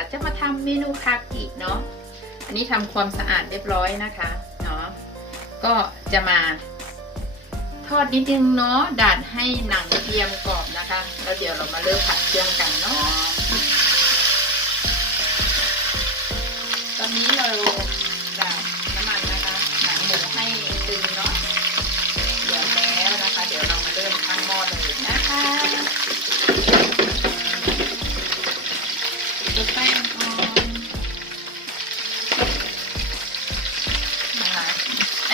วันนี้ยายจ๋าจะมาทำเมนูคากิเนาะอันนี้ทำความสะอาดเรียบร้อยนะคะเนาะก็จะมา ทอดนิดนึงเนาะดาดให้หนังเทียมกรอบนะคะ แล้วเดี๋ยวเรามาเริ่มผัดเครื่องกันเนาะตอนนี้เราดาดน้ำมันนะคะหนังหมูให้ตึงเนาะเดี๋ยวแล้วนะคะ เดี๋ยวเรามาเริ่มตั้งหม้อเลยนะคะ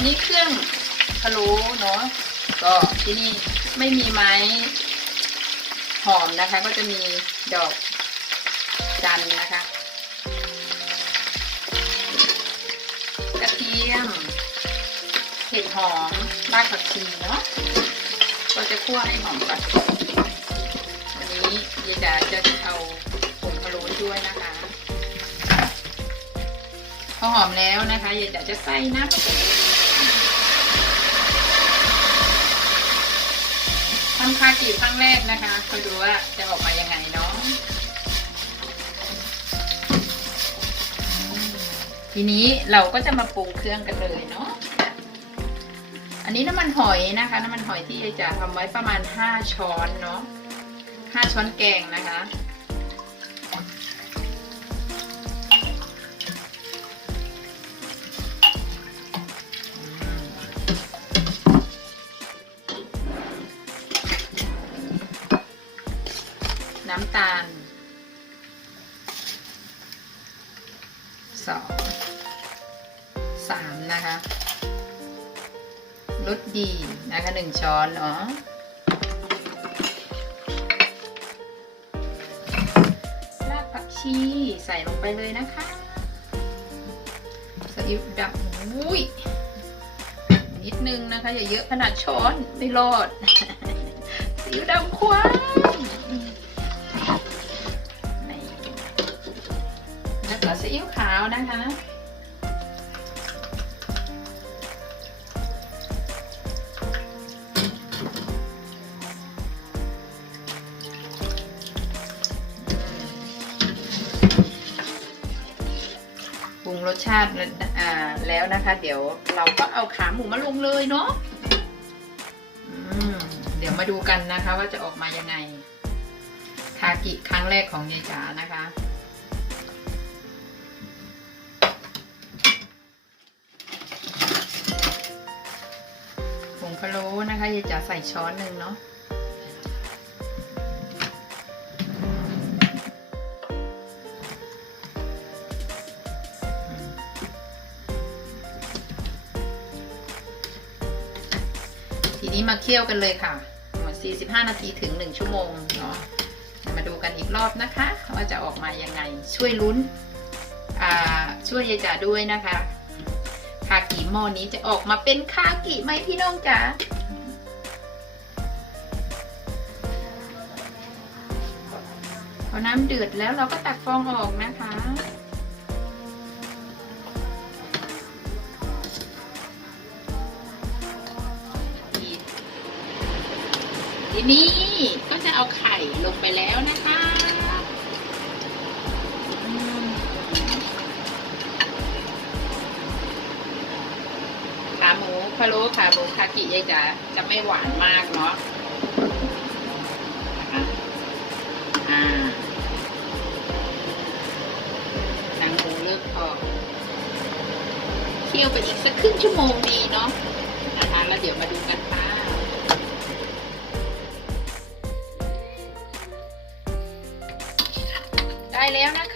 นี้เครื่องพะโล้เนาะก็ที่นี่ไม่มีไม้หอมนะคะ ก็จะมีดอกจันนะคะกระเทียมเห็ดหอมรากผักชีเนาะก็จะคั่วให้หอมก่อนวันนี้ยายดาจะเอาผงพะโล้ด้วยนะคะพอหอมแล้วนะคะยายดาจะใส่น้ำ ทำคากิครั้งแรกนะคะคอยดูว่าจะออกมายังไงเนาะทีนี้เราก็จะมาปรุงเครื่องกันเลยเนาะอันนี้น้ำมันหอยนะคะน้ำมันหอยที่จะทำไว้ประมาณ 5 ช้อนเนาะ5ช้อนแกงนะคะ น้ำตาลสองสามนะคะรสดีนะคะหนึ่งช้อนเนาะรากผักชีใส่ลงไปเลยนะคะซีอิ๊วดำอุ้ยนิดนึงนะคะ อย่าเยอะขนาดช้อนไม่รอดซีอิ๊วดำควัน ซีอิ๊วขาวนะคะ ปรุงรสชาติแล้วนะคะ เดี๋ยวเราก็เอาขาหมูมาลงเลยเนาะเดี๋ยวมาดูกันนะคะว่าจะออกมายังไงคากิครั้งแรกของยายจ๋านะคะ พะโล้นะคะยายจ๋าใส่ช้อนหนึ่งเนาะทีนี้มาเคี่ยวกันเลยค่ะหมด45 นาทีถึง 1 ชั่วโมงเนาะมาดูกันอีกรอบนะคะ ว่าจะออกมายังไงช่วยลุ้นอ่าช่วยยายจ๋าด้วยนะคะ คากิหม้อนี้จะออกมาเป็นคากิไหมพี่น้องจ๋าพอน้ำเดือดแล้วเราก็ตักฟองออกนะคะทีนี้ก็จะเอาไข่ลงไปแล้วนะคะ พะโล้ขาหมูคากิยายจะจะไม่หวานมากเนาะนะคะอ่าหนังหมูเลิกพอกเคี่ยวไปอีกสักครึ่งชั่วโมงดีเนาะนะคะแล้วเดี๋ยวมาดูกันค่ะได้แล้วนะคะ